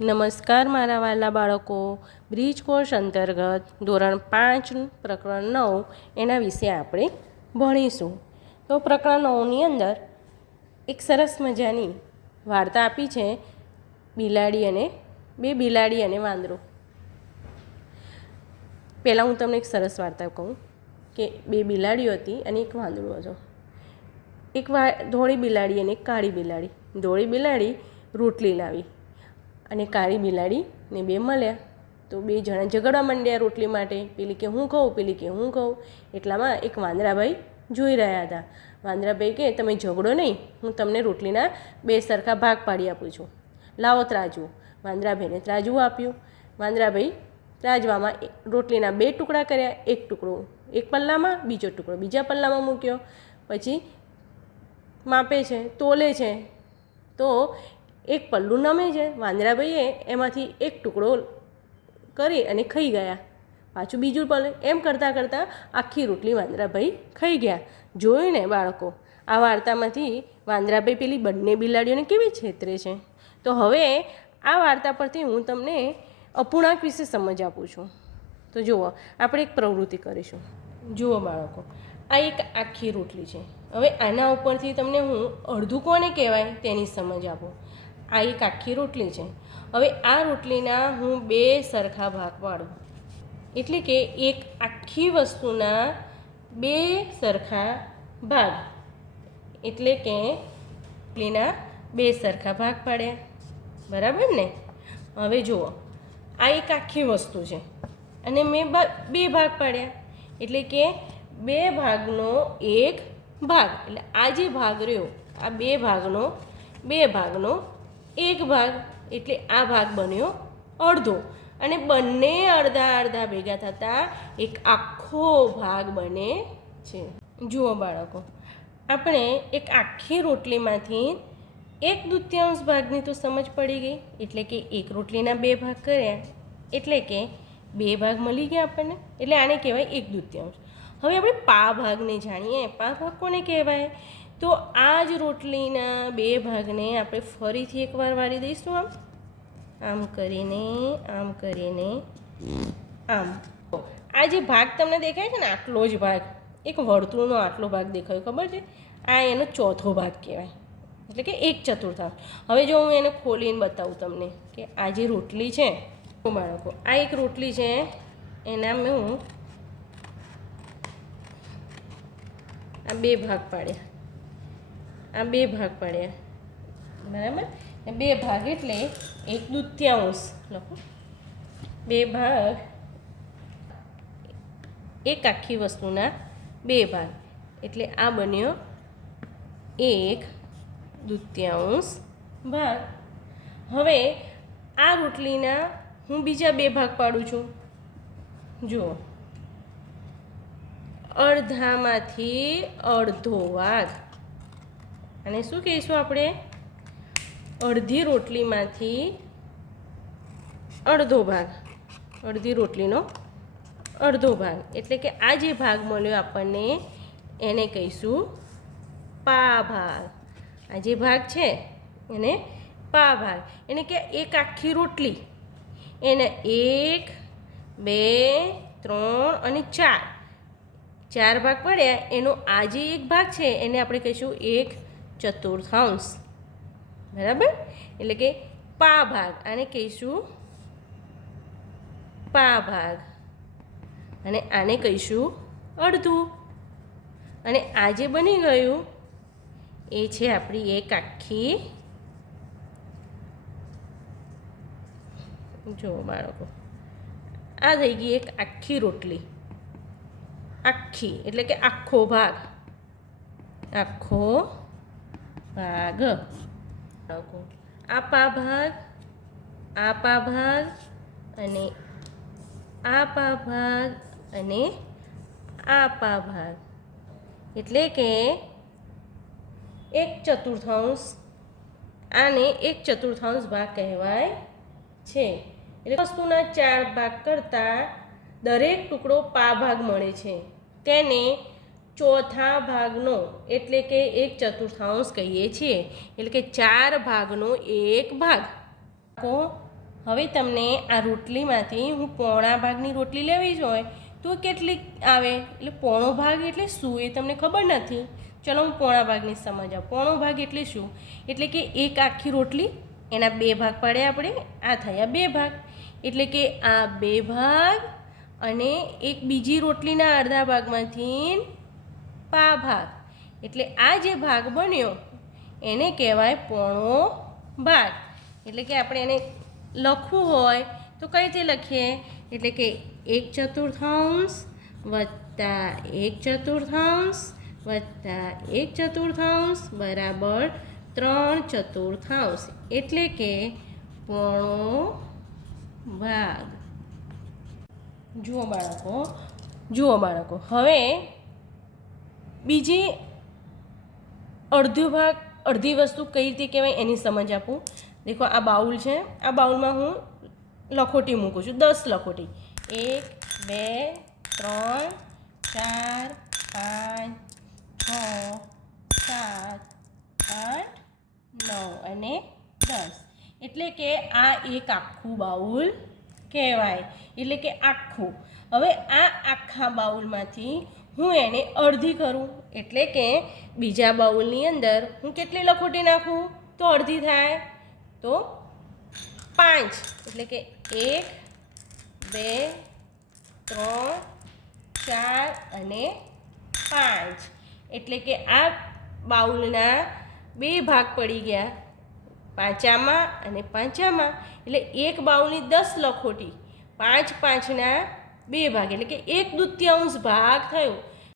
નમસ્કાર મારા વાલા બાળકો, બ્રિજ કોર્સ અંતર્ગત ધોરણ પાંચ પ્રકરણ નવ એના વિશે આપણે ભણીશું. તો પ્રકરણ નવની અંદર એક સરસ મજાની વાર્તા આપી છે, બિલાડી અને બે બિલાડી અને વાંદરો. પહેલાં હું તમને એક સરસ વાર્તા કહું કે બે બિલાડીઓ હતી અને એક વાંદરો હતો. એક વા, ધોળી બિલાડી અને એક કાળી બિલાડી. ધોળી બિલાડી રોટલી લાવી. અને કાળી બિલાડીને બે મળ્યા. તો બે જણા ઝઘડવા માંડ્યા રોટલી માટે. પેલી કે, હું કહું? પેલી કે, હું કહું? એટલામાં એક વાંદરાભાઈ જોઈ રહ્યા હતા. વાંદરાભાઈ કે, તમે ઝઘડો નહીં. હું તમને રોટલીના બે સરખા ભાગ પાડી આપું છું. લાવો ત્રાજવું વાંદરાભાઈને ત્રાજવું આપ્યું. વાંદરાભાઈ ત્રાજવામાં રોટલીના બે ટુકડા કર્યા. એક ટુકડો એક પલ્લામાં, બીજો ટુકડો બીજા પલ્લામાં મૂક્યો. પછી માપે છે, તોલે છે. તો એક પલ્લું નમે છે, વાંદરાભાઈએ એમાંથી એક ટુકડો કરી અને ખાઈ ગયા. પાછું બીજું પલ્લું એમ કરતાં કરતાં આખી રોટલી વાંદરાભાઈ ખાઈ ગયા. જોયું ને બાળકો, આ વાર્તામાંથી વાંદરાભાઈ પેલી બંને બિલાડીઓને કેવી છેતરે છે? તો હવે આ વાર્તા પરથી હું તમને અપૂર્ણાંક વિશે સમજ આપું છું. તો જુઓ, આપણે એક પ્રવૃત્તિ કરીશું. જુઓ બાળકો, આ એક આખી રોટલી છે. હવે આના ઉપરથી તમને હું અડધું કોને કહેવાય તેની સમજ આપું. આ એક આખી રોટલી છે. હવે આ રોટલીના હું બે સરખા ભાગ પાડું. એટલે કે એક આખી વસ્તુના બે સરખા ભાગ. એટલે કે રોટલીના બે સરખા ભાગ પાડ્યા બરાબર ને? હવે જુઓ. આ એક આખી વસ્તુ છે. અને મેં બા- ભાગ પાડ્યા. એટલે કે બે ભાગનો એક ભાગ. એટલે આ જે ભાગ રહ્યો, આ બે ભાગનો બે ભાગનો એક ભાગ એટલે આ ભાગ બન્યો અડધો. અને બંને અડધા અડધા ભેગા થતાં એક આખો ભાગ બને છે. જુઓ બાળકો, આપણે એક આખી રોટલીમાંથી એક દૂત્યાંશ ભાગની તો સમજ પડી ગઈ. એટલે કે એક રોટલીના બે ભાગ કર્યા. એટલે કે બે ભાગ મળી ગયા આપણને. એટલે આને કહેવાય એક દૂત્યાંશ. હવે આપણે પા ભાગને જાણીએ. પા ભાગ કોને કહેવાય? તો આ જ રોટલીના બે ભાગને આપણે ફરીથી એકવાર વાળી દઈશું આમ. આમ કરીને આમ કરીને, આમ. આ જે ભાગ તમને દેખાય છે ને, આટલો જ ભાગ. એક વર્તુળનો આટલો ભાગ દેખાયો, ખબર છે? આ એનો ચોથો ભાગ કહેવાય. એટલે કે એક ચતુર્થાંશ. હવે જો હું એને ખોલીને બતાવું તમને કે આ જે રોટલી છે બાળકો, આ એક રોટલી છે, એના મેં હું આ બે ભાગ પાડ્યા. આ બે ભાગ પાડ્યા. બરાબર? બે ભાગ એટલે એક દૂત્યાંશ. લખો. બે ભાગ, એક આખી વસ્તુના બે ભાગ. એટલે આ બન્યો એક દૂત્યાંશ ભાગ. હવે આ રોટલીના હું બીજા બે ભાગ પાડું છું. જુઓ. અડધામાંથી અડધો ભાગ અને શું કહીશું આપણે? અડધી રોટલીમાંથી અડધો ભાગ. અડધી રોટલીનો અડધો ભાગ. એટલે કે આ જે ભાગ મળ્યો આપણને, એને કહીશું પા ભાગ. આ જે ભાગ છે, એને પા ભાગ. એને કે એક આખી રોટલી. એને એક, બે, ત્રણ અને ચાર. ચાર ભાગ પડ્યા. એનો આ જે એક ભાગ છે, એને આપણે કહીશું એક ચતુર્થાંશ. બરાબર? એટલે કે પા ભાગ આને કહીશું પા ભાગ. અને આને કહીશું અડધું. અને આ જે બની ગયું એ છે આપણી એક આખી જો બાળકો, આ થઈ ગઈ એક આખી રોટલી. આખી, એટલે કે આખો ભાગ. આખો ભાગ. આપા આ ભાગ. આ પા ભાગ અને આ પા ભાગ અને આ પા ભાગ એટલે કે એક ચતુર્થાંશ આને એક ચતુર્થાંશ ભાગ કહેવાય છે. એટલે વસ્તુના ચાર ભાગ કરતાં દરેક ટુકડો પા ભાગ મળે છે. તેને ચોથા ભાગનો એટલે કે એક ચતુર્થાંશ કહીએ છીએ. એટલે કે ચાર ભાગનો એક ભાગ. કો હવે તમને આ રોટલીમાંથી હું પોણા ભાગની રોટલી લેવી જ હોય, તો કેટલી આવે? એટલે પોણો ભાગ એટલે શું એ તમને ખબર નથી? ચલો હું પોણા ભાગની સમજાવું પોણો ભાગ એટલે શું? એટલે કે એક આખી રોટલી, એના બે ભાગ પાડ્યા આપણે, આ થયા બે ભાગ. એટલે કે આ બે ભાગ અને એક બીજી રોટલીના અડધા ભાગમાંથી પા ભાગ એટલે આ જે ભાગ બન્યો, એને કહેવાય પોણો ભાગ. એટલે કે આપણે એને લખવું હોય તો કઈ રીતે લખીએ? એટલે કે એક ચતુર્થાંશ વત્તા એક ચતુર્થાંશ વત્તા એક ચતુર્થાંશ બરાબર ત્રણ ચતુર્થાંશ. એટલે કે પોણો ભાગ. જુઓ બાળકો જુઓ બાળકો. હવે બીજી અડધો ભાગ, અડધી વસ્તુ કઈ રીતે કહેવાય એની સમજ આપું. દેખો, આ બાઉલ છે. આ બાઉલમાં હું લખોટી મૂકું છું. દસ લખોટી. એક, બે, ત્રણ, ચાર, પાંચ, છ, સાત, આઠ, નવ અને દસ. એટલે કે આ એક આખું બાઉલ કહેવાય. એટલે કે આખું. હવે આ આખા બાઉલમાંથી હું એને અડધી કરું, એટલે કે બીજા બાઉલની અંદર હું કેટલી લખોટી નાખું? તો અડધી થાય. તો પાંચ, એટલે કે એક, બે, ત્રણ, ચાર અને પાંચ. એટલે કે આ બાઉલના બે ભાગ પડી ગયા. પાંચામાં અને પાંચામાં. એટલે એક બાઉલની દસ લખોટી. પાંચ પાંચના બે ભાગ એટલે કે એક દૂત્યાંશ ભાગ થયો.